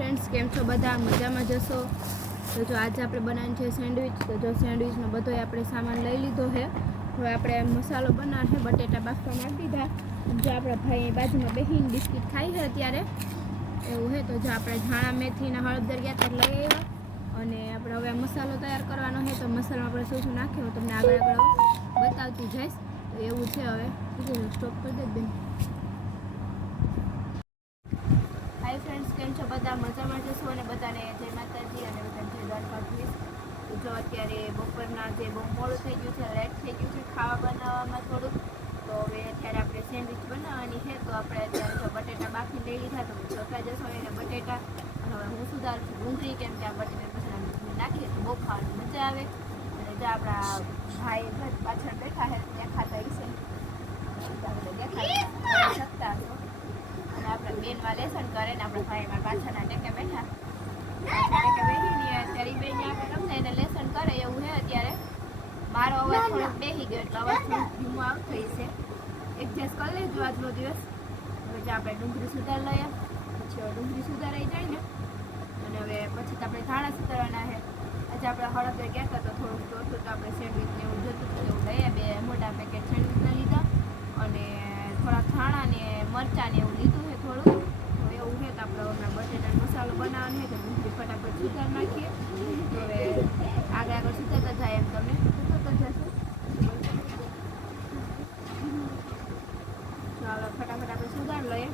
Friends, કેમ છો બધા? મજામાં જશો? તો જો આજે આપણે બનાવવાનું છે સેન્ડવિચ. તો જો સેન્ડવિચનો બધો આપણે સામાન લઈ લીધો છે. હવે આપણે મસાલો બનાવે છે. બટેટા બાફવા નાખી દીધા. જો આપણા ભાઈ બાજુમાં બેસીને બિસ્કિટ ખાઈ છે અત્યારે એવું છે. તો જો આપણે ધાણા મેથીના હળદર ગયા ત્યારે લઈ આવ્યા અને આપણે હવે મસાલો તૈયાર કરવાનો છે. તો મસાલામાં આપણે શું નાખ્યું તમને આગળ બતાવતી જઈશ. તો એવું છે. હવે સ્ટોપ કરી દે બેન. હાય ફ્રેન્ડ્સ, કેમ છો બધા? મજામાં જશો અને બધાને જય માતાજી અને બધાને જય દ્વારકાધીશ. જો અત્યારે બપોરના જે બહુ મોડું થઈ ગયું છે, લેટ થઈ ગયું છે ખાવા બનાવવામાં થોડુંક. તો હવે અત્યારે આપણે સેન્ડવિચ બનાવવાની છે. તો આપણે અત્યારે જો બટેટા બાફી લઈ લીધા. તો ચોખા જશો એને બટેટા અને હવે હું સુધારું છું ડુંગળી, કેમ કે આ બટેટા મસાલા નાખીએ તો બહુ ખાવાની મજા આવે. અને જો આપણા ભાઈ પાછળ બેઠા છે દેખાતા હશે દેખાતા શકતા હશો. અને આપણા બેનમાં લેસન કરે ને આપણા ભાઈ મારા પાછળના ટેકે બેઠા ટેકે બેસીને અત્યારે બેને આપણે રમતા એને લેસન કરે એવું છે. અત્યારે મારો અવાજ થોડોક બેસી ગયો એટલે અવાજ થોડોક ધીમો આવતો હશે. એડજસ્ટ કરી લેજો આજનો દિવસ. હવે જે આપણે ડુંગળી સુધારી લઈએ. પછી ડુંગળી સુધારાઈ જાય ને અને હવે પછી તો આપણે ધાણા સુધારવાના છે. આજે આપણે હળદર ગયા હતા તો થોડુંક જોતું તો આપણે સેન્ડવિચને એવું જોતું હતું એવું લઈએ. 2 મોટા પેકેટ સેન્ડવિચના લીધા અને થોડાક ધાણા ને મરચાં ને એવું લીધું છે થોડું. તો એવું છે તો આપણે હમણાં બટેટાનો મસાલો બનાવવાનો છે. તો ડુંગળી ફટાફટ સુધારી નાખીએ. તો હવે આગળ સુધારતા જાય એમ તમે સુધારતા જશો. ચાલો ફટાફટ આપણે સુધારી લઈએ.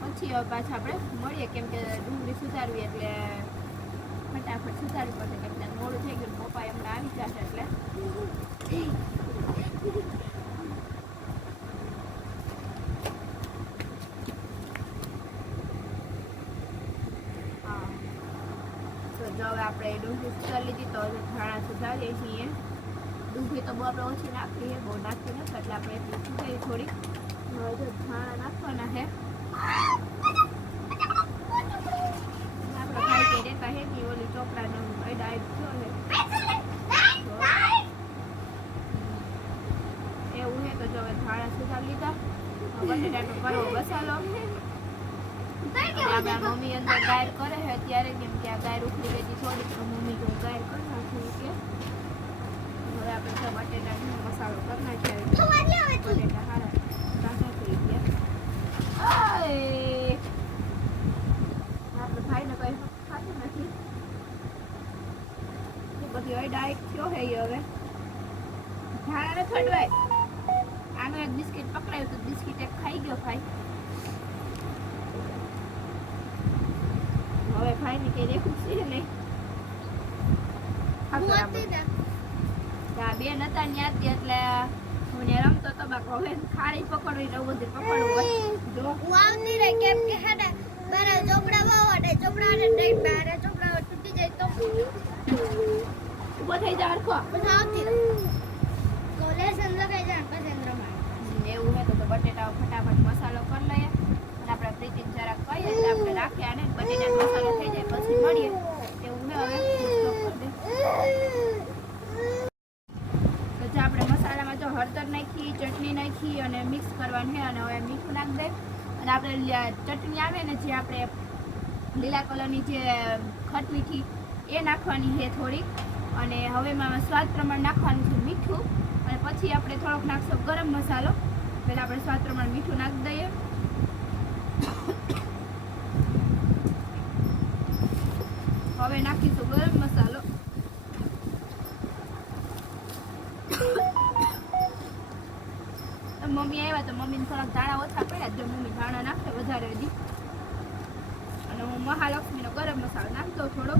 પછી હવે પાછા આપણે મળીએ, કેમ કે ડુંગળી સુધારવી એટલે ફટાફટ સુધારવી પડશે, કેમ કે મોડું થઈ ગયું. પપ્પા હમણાં આવી જશે એટલે જો હવે આપણે ડુંગળી સુધારી લીધી. તો હવે ધાણા સુધારીએ છીએ. ડુંગળી તો બહુ આપણે ઓછી નાખી છે, બહુ નાખી નથી એટલે આપણે એટલી સુધારી થોડી. હવે જો ધાણા નાખવાના છે. આપણા ભાઈ કે રેતા હે કે ઓલી ચોપડાનો ડાયટ થયો છે એવું છે. તો જો હવે ધાણા સુધારી લીધા. બટેટાનો કરવો મસાલો આપણા મમ્મી અંદર ગાયર કરે છે અત્યારે, કેમ કે આ ગાયર ઉખડી ગઈ થોડીક. તો મમ્મી જો ગાયર કરી નાખી કે હવે આપણે તો બટેટાનો મસાલો કરી નાખીએ. બટેટા સારા તાજા થઈ ગયા. આપણે ભાઈને કઈ ખાતું નથી. બધી હવે ડાયટ થયો છે હવે ધાણા ને ખડવાય. આનું એક બિસ્કિટ પકડાયું તો બિસ્કિટ એક ખાઈ ગયો ભાઈ. હવે ભાઈ ને કઈ રેખું છે નહીં. બેન હતા ને યાદ એટલે હું રમતો તો હવે ખારી પકડવી ને બધું પકડવું જો હું આવતી રહી, કેમ કે હેડે મારા ચોપડા વાવડે ચોપડા ને બારે ચોપડા તૂટી જાય તો ઉભો થઈ જા હરખો પછી આવતી રહી કોલેશન લગાઈ જાય પછી રમાય એવું હે. તો બટેટા ફટાફટ મસાલો કરી લઈએ અને આપણે પ્રીતિને જરાક કહીએ એટલે આપણે રાખીએ અને બટેટાનો મસાલો થઈ જાય પછી મળીએ એવું હે. હવે તો આપણે મસાલામાં જો હળદર નાખી, ચટણી નાખી અને મિક્સ કરવાનું છે. અને હવે મીઠું નાખી દઈએ અને આપણે ચટણી આવે ને જે આપણે લીલા કલરની જે ખટ મીઠી એ નાખવાની છે થોડીક. અને હવે એમાં સ્વાદ પ્રમાણે નાખવાનું છે મીઠું. અને પછી આપણે થોડોક નાખશું ગરમ મસાલો. પહેલાં આપણે સ્વાદ પ્રમાણે મીઠું નાખી દઈએ. હવે નાખીશું ગરમ મસાલો. મમ્મી આવ્યા તો મમ્મીને થોડાક ધાણા ઓછા પડ્યા. જો મમ્મી ધાણા નાખે વધારે હજી. અને હું મહાલક્ષ્મીનો ગરમ મસાલો નાખી દઉં થોડો.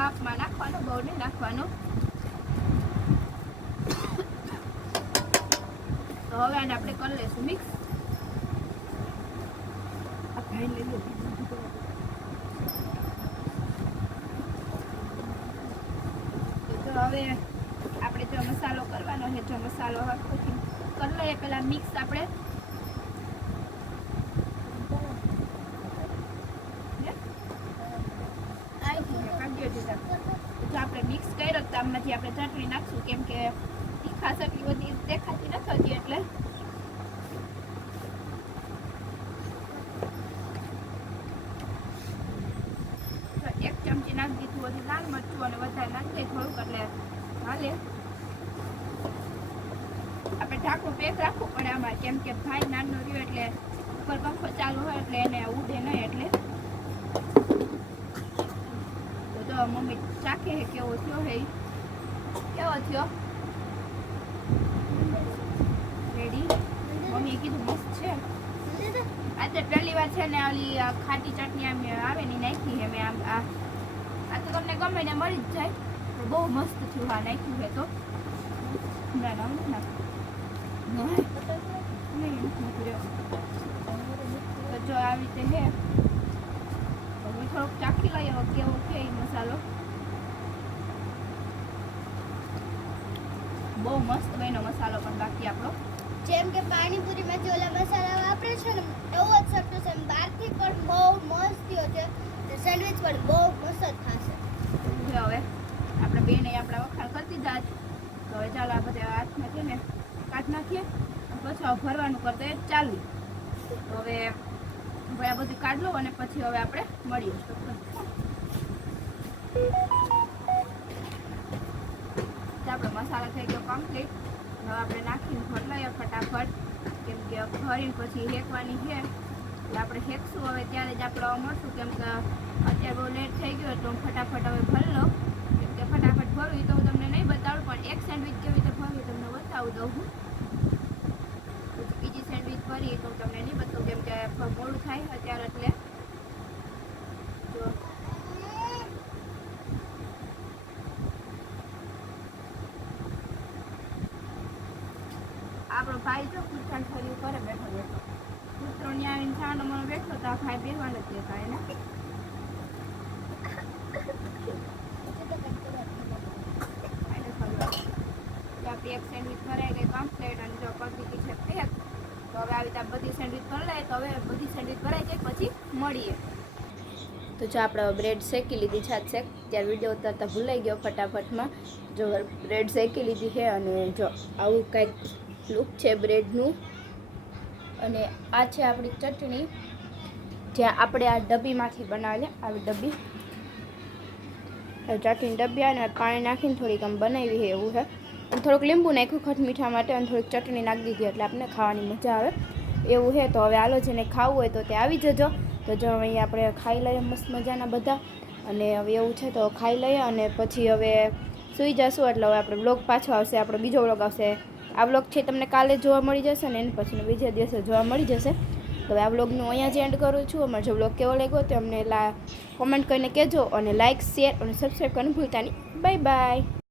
માપમાં નાખવાનો, બહુ નહીં નાખવાનો. તો હવે આને આપણે કરી લઈશું મિક્સ. તો હવે આપણે જો મસાલો કરવાનો છે, જો મસાલો હરખુંથી કરી લઈએ. પહેલાં મિક્સ આપણે જો આપણે મિક્સ કર્યો તો આમાંથી આપણે ચટણી નાખશું, કેમ કે તીખાશ એટલી બધી દેખાતી નથી એટલે ચમચી નાખી દીધું બધું લાલ મરચું અને વધારે નાખી દઈએ થોડુંક એટલે હાલે. આપણે ઢાંકણું પેક રાખવું પડે આમાં, કેમ કે ભાઈ નાનો રહ્યો એટલે ઉપર પંખો ચાલુ હોય એટલે એને ઉડે નહીં. એટલે તો મમ્મી ચાખે હે કેવો થયો હે, કેવો થયો રેડી. મમ્મીએ કીધું મસ્ત છે. આજે પહેલી વાર છે ને ઓલી ખાટી ચટણી આમ આવે ને નાખી હે મેં આમ. આ તો તમને ગમે ને મળી જ જાય. બહુ મસ્ત થયું. હા નાખ્યું હે તો ના ના ના તો જો આવી રીતે હે. હવે થોડોક ચાખી લઈએ કેવો છે એ મસાલો. બહુ મસ્ત બન્યો મસાલો પણ બાકી આપણો. જેમ કે પાણીપુરીમાં જે ઓલા મસાલા વાપરે છે ને એવો જ સટ્ટો છે. બહારથી પણ બહુ મસ્ત થયો છે. સેન્ડવિચ પણ બહુ મસ્ત થશે. હવે આપણે બેને આપણા વખાણ કરતી જ. તો હવે ચાલો આ બધા હાથમાં છે ને કાઢ નાખીએ. પછી ભરવાનું કરતો એ ચાલુ. તો હવે આ બધું કાઢ લો અને પછી હવે આપણે મળીએ. આપણો મસાલો થઈ ગયો કમ્પ્લીટ. હવે આપણે નાખીને ભર લઈએ ફટાફટ, કેમ કે ભરીને પછી હેકવાની છે એટલે આપણે હેકશું હવે ત્યારે જ આપણે મળશું. કેમ કે અત્યારે બહુ લેટ થઈ ગયો તો હું ફટાફટ હવે ભરી લઉં. કેમ કે ફટાફટ ભરવું તો હું તમને નહીં બતાવું, પણ એક સેન્ડવિચ કેવી રીતે ભરવી તમને બતાવી દઉં હું. પછી બીજી સેન્ડવિચ ભરી તો હું તમને નહીં બતાવું, કેમ કે મોડું થાય અત્યારે. એટલે જો આપણો ભાઈ જો કૂતરાને ફર્યું કરે બેઠો બેઠો. કૂતરો ત્યાં આવીને છાંડો મને બેઠો તો આ ભાઈ બેસવાનું જ દેતા એને. આપણી એક સેન્ડવિચ ભરાઈ ગઈ કમ્પ્લીટ અને જો કરી દીધી છે પેક. તો હવે આવી રીતે બધી સેન્ડવિચ ભરી લઈએ. તો હવે બધી સેન્ડવિચ ભરાઈ જાય પછી મળીએ. તો જો આપણે બ્રેડ શેકી લીધી છાત શેક. ત્યારે વિડીયો ઉતારતા ભૂલાઈ ગયો ફટાફટમાં. જો બ્રેડ શેકી લીધી છે અને જો આવું કંઈક લુક છે બ્રેડનું. અને આ છે આપણી ચટણી, જ્યાં આપણે આ ડબ્બીમાંથી બનાવેલી. આવી ડબ્બી ચટણી ડબ્બી અને પાણી નાખીને થોડીક આમ બનાવી છે એવું છે. અને થોડુંક લીંબુ નાખ્યું ખટ મીઠા માટે અને થોડીક ચટણી નાખી દીધી એટલે આપણે ખાવાની મજા આવે એવું છે. તો હવે હાલો જેને ખાવું હોય તો તે આવી જજો. તો જો અહીં આપણે ખાઈ લઈએ મસ્ત મજાના બધા. અને હવે એવું છે તો ખાઈ લઈએ અને પછી હવે સૂઈ જશું. એટલે હવે આપણે બ્લોગ પાછો આવશે, આપણો બીજો બ્લોગ આવશે. આ બ્લોગ છે તમને કાલે જોવા મળી જશે ને એને પછી બીજા દિવસે જોવા મળી જશે. તો હવે આ બ્લોગનું અહીંયા જ એન્ડ કરું છું. અમારો જો બ્લોગ કેવો લાગ્યો તો અમને કોમેન્ટ કરીને કહેજો અને લાઇક શેર અને સબસ્ક્રાઈબ કરવાનું ભૂલતા નહીં. Bye bye.